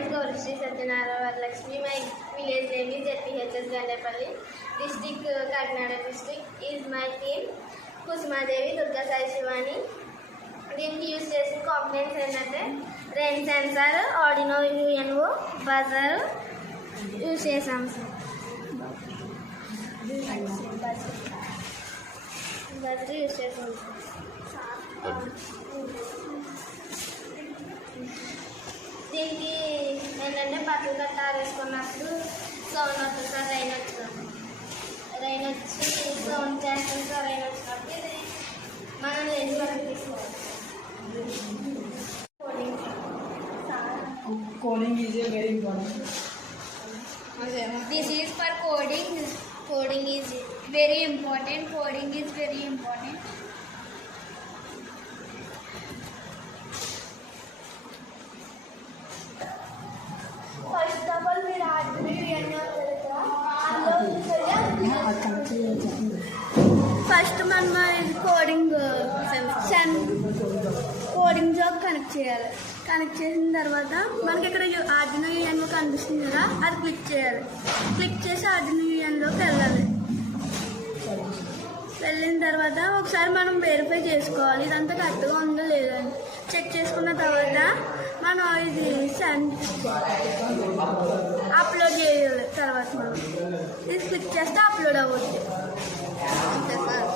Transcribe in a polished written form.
is Gaurishri Satyanarayana Varalakshmi. My village name is ZPHS Gandapalli. District Kakinada district is my team. Kusmadevi, Durga Sai Shivani. దీనికి use చేసిన components ఏంటంటే rain sensor, Arduino UNO, buzzer use చేసాం sir. Buzzer use చేసాం sir. దీనికి ఏంటంటే బట్టలు గట్ట ఆరేసుకున్నప్పుడు సౌండ్ వస్తుంది సార్. రైన్ వచ్చి సౌండ్ చేస్తుంది సార్. రైన్ వచ్చినప్పుడు ఇది మనం లేని వరకు తీసుకోవాలి. Coding is a very important. This is for coding. Coding is very important. Coding is very important. First of all, we have to be first మనం కోడింగ్ జాబ్ కనెక్ట్ చేయాలి. Connect చేసిన తర్వాత మనకి ఇక్కడ ఆర్డినో యూఎన్ఓ కనిపిస్తుంది కదా, అది click చేయాలి. క్లిక్ చేసి ఆర్డినో యూఎన్ఓకి వెళ్ళాలి. వెళ్ళిన తర్వాత ఒకసారి మనం వెరిఫై చేసుకోవాలి ఇదంతా కరెక్ట్గా ఉందో లేదని. చెక్ చేసుకున్న తర్వాత మనం ఇది అప్లోడ్ చేయాలి. తర్వాత మనం ఇది క్లిక్ చేస్తే అప్లోడ్ అవ్వద్దు. అంతే సార్.